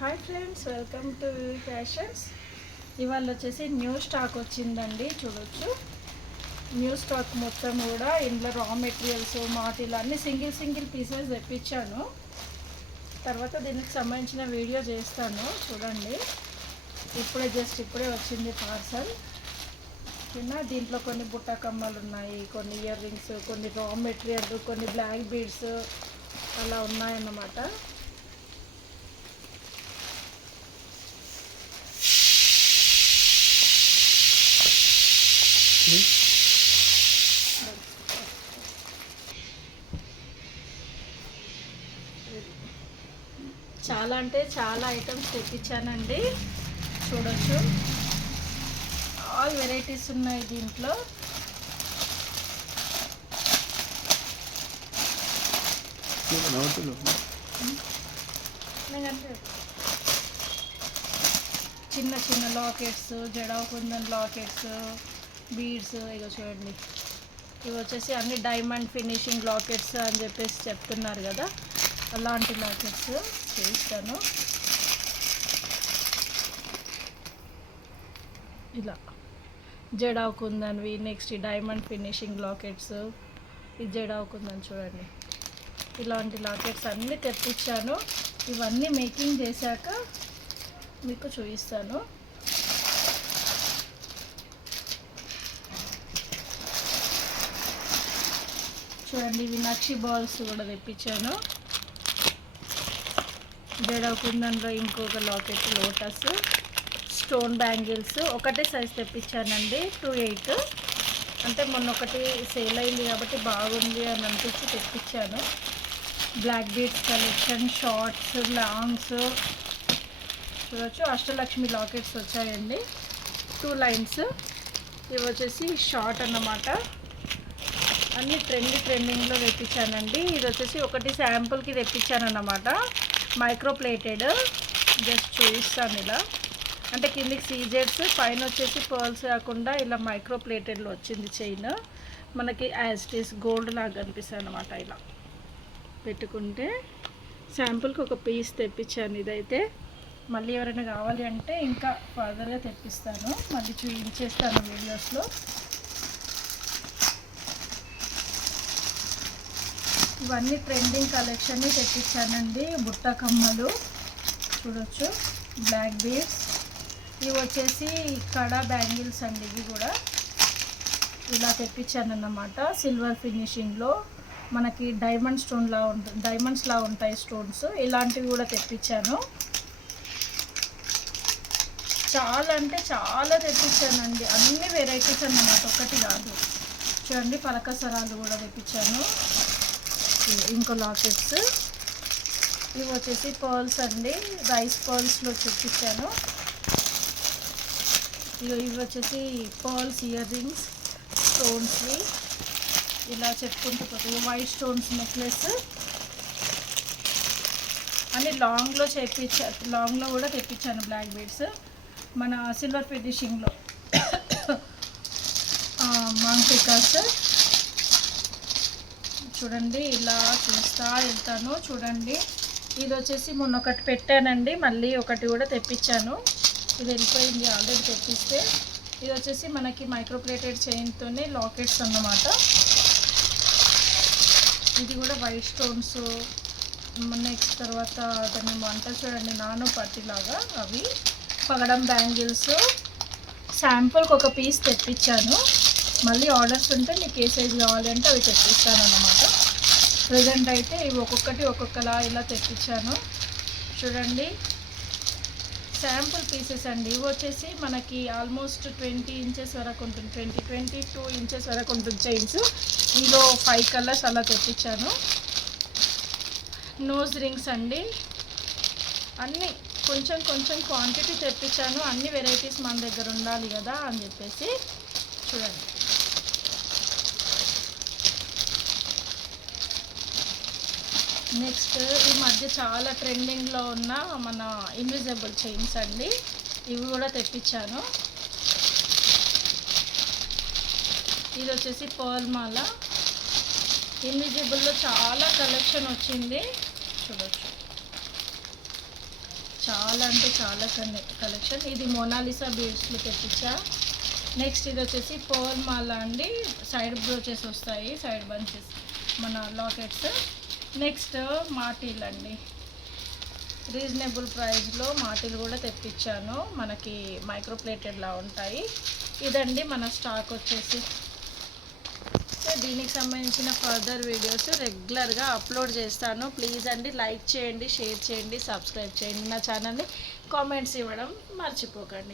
Hi friends, welcome to fashions. ఇవాళ వచ్చేసి new stock వచ్చిందండి. చూడొచ్చు, న్యూ స్టాక్ మొత్తం కూడా ఇందులో రా మెటీరియల్స్ మాటిల్ అన్ని సింగిల్ పీసెస్ తెప్పించాను. తర్వాత దీనికి సంబంధించిన వీడియో చేస్తాను. చూడండి, ఇప్పుడే వచ్చింది పార్సల్. దీంట్లో కొన్ని బుట్ట కమ్మలు ఉన్నాయి, కొన్ని ఇయర్ రింగ్స్, కొన్ని రా మెటీరియల్, కొన్ని బ్లాక్ బీడ్స్ అలా ఉన్నాయన్నమాట. చాలా అంటే చాలా ఐటమ్స్ తెప్పించానండి. చూడొచ్చు, ఆల్ వెరైటీస్ ఉన్నాయి దీంట్లో. చిన్న చిన్న lockets, jadau kundan lockets, beads. ఇక చూడండి, ఇవి వచ్చేసి అన్ని డైమండ్ ఫినిషింగ్ లాకెట్స్ అని చెప్పేసి చెప్తున్నారు కదా, అలాంటి లాకెట్స్ చేయిస్తాను. ఇలా jadau కుందన్వి, next diamond finishing lockets, ఇది జడావు కుందన్. చూడండి, ఇలాంటి లాకెట్స్ అన్నీ తెప్పించాను. ఇవన్నీ మేకింగ్ చేశాక మీకు చూపిస్తాను. చూడండి, ఇవి నక్షి బాల్స్ కూడా తెప్పించాను. జడావు కుందన్లో ఇంకొక లాకెట్, లోటస్, స్టోన్ బ్యాంగిల్స్ ఒకటే సైజ్ తెప్పించానండి, 2/8. అంటే మొన్న ఒకటి సేల్ అయింది కాబట్టి బాగుంది అని అనిపించి తెప్పించాను. Black beads collection, shorts, longs. చూడవచ్చు, అష్టలక్ష్మి లాకెట్స్ వచ్చాయండి, 2 లైన్స్. ఇవి వచ్చేసి షార్ట్ అన్నమాట. అన్ని ట్రెండింగ్లో తెప్పించానండి. ఇది వచ్చేసి ఒకటి శాంపుల్కి తెప్పించాను అన్నమాట, మైక్రో ప్లేటెడ్. జస్ట్ చూపిస్తాను ఇలా. అంటే కిందికి సీజెడ్స్, పైన వచ్చేసి పర్ల్స్ కాకుండా ఇలా మైక్రో ప్లేటెడ్లో వచ్చింది చైన్. మనకి యాజ్ ఇట్ ఈస్ గోల్డ్ లాగా కనిపిస్తుంది అన్నమాట. ఇలా పెట్టుకుంటే శాంపుల్కి ఒక పీస్ తెప్పించాను. ఇదైతే మళ్ళీ ఎవరైనా కావాలి అంటే ఇంకా ఫర్దర్గా తెప్పిస్తాను, మళ్ళీ చూపించేస్తాను వీడియోస్లో. ఇవన్నీ ట్రెండింగ్ కలెక్షన్ తెప్పించానండి. బుట్ట కమ్మలు చూడొచ్చు, బ్లాక్ బీడ్స్. ఇవి వచ్చేసి కడా బ్యాంగిల్స్ అండి. ఇవి కూడా ఇలా తెప్పించాను అన్నమాట, సిల్వర్ ఫినిషింగ్లో. మనకి డైమండ్స్లా ఉంటాయి స్టోన్స్. ఇలాంటివి కూడా తెప్పించాను. చాలా అంటే చాలా తెప్పించానండి, అన్ని వెరైటీస్ అన్నమాట, ఒకటి కాదు. చూడండి, పలకసరాలు కూడా తెప్పించాను. ఇంకో లాకెట్స్. ఇవి వచ్చేసి పర్ల్స్ అండి, రైస్ పర్ల్స్లో తెప్పించాను. ఇవి వచ్చేసి పర్ల్స్ ఇయర్ రింగ్స్, స్టోన్స్వి. ఇలా చెప్పుకుంటూ పోతాయి. వైట్ స్టోన్స్ నెక్లెస్ అన్ని లాంగ్లో కూడా తెప్పించాను. బ్లాక్ బీడ్స్ మన సిల్వర్ ఫినిషింగ్లో, మాంగ్టికాస్. చూడండి, ఇలా చూస్తా వెళ్తాను. చూడండి, ఇది వచ్చేసి మొన్న ఒకటి పెట్టానండి, మళ్ళీ ఒకటి కూడా తెప్పించాను. ఇది వెళ్ళిపోయింది ఆల్రెడీ తెప్పిస్తే. ఇది వచ్చేసి మనకి మైక్రోప్లేటెడ్ చైన్తోనే లాకెట్స్ అన్నమాట. ఇది కూడా వైట్ స్టోన్స్. నెక్స్ట్ తర్వాత దాన్ని అంతా చూడండి, నానో పట్టిలాగా అవి. పగడం బ్యాంగిల్స్ శాంపుల్కి ఒక పీస్ తెప్పించాను. మళ్ళీ ఆర్డర్స్ ఉంటే మీకు ఏ సైజ్ కావాలి అంటే అవి తెప్పిస్తాను అన్నమాట. ప్రజెంట్ అయితే ఇవి ఒక్కొక్కలా ఇలా తెప్పించాను. చూడండి, శాంపుల్ పీసెస్ అండి. ఇవి వచ్చేసి మనకి ఆల్మోస్ట్ 20 ఇంచెస్ వరకు ఉంటుంది, 22 ఇంచెస్ వరకు ఉంటుంది చైన్స్. ఇందులో 5 కలర్స్ అలా తెప్పించాను. నోజ్ రింగ్స్ అండి, అన్నీ కొంచెం క్వాంటిటీ తెప్పించాను. అన్ని వెరైటీస్ మన దగ్గర ఉండాలి కదా అని చెప్పేసి. చూడండి, నెక్స్ట్ ఈ మధ్య చాలా ట్రెండింగ్లో ఉన్న మన ఇన్విజిబుల్ చైన్స్ అండి, ఇవి కూడా తెప్పించాను. ఇది వచ్చేసి పర్ల్ మాల. ఇన్విజిబుల్లో చాలా కలెక్షన్ వచ్చింది, చూడొచ్చు. చాలా అంటే చాలా కలెక్షన్. ఇది మోనాలిసా బీడ్స్లో తెప్పించా. నెక్స్ట్ ఇది వచ్చేసి పర్ల్ మాల అండి, సైడ్ బ్రోచెస్ వస్తాయి, సైడ్ బంచెస్ మన లాకెట్స్. నెక్స్ట్ మాటీలు అండి, రీజనబుల్ ప్రైస్లో మాటీలు కూడా తెప్పించాను, మనకి మైక్రో ప్లేటెడ్లా ఉంటాయి. ఇదండి మన స్టాక్ వచ్చేసి. సో దీనికి సంబంధించిన ఫర్దర్ వీడియోస్ రెగ్యులర్గా అప్లోడ్ చేస్తాను. ప్లీజ్ అండి లైక్ చేయండి, షేర్ చేయండి, సబ్స్క్రైబ్ చేయండి నా ఛానల్ని, కామెంట్స్ ఇవ్వడం మర్చిపోకండి.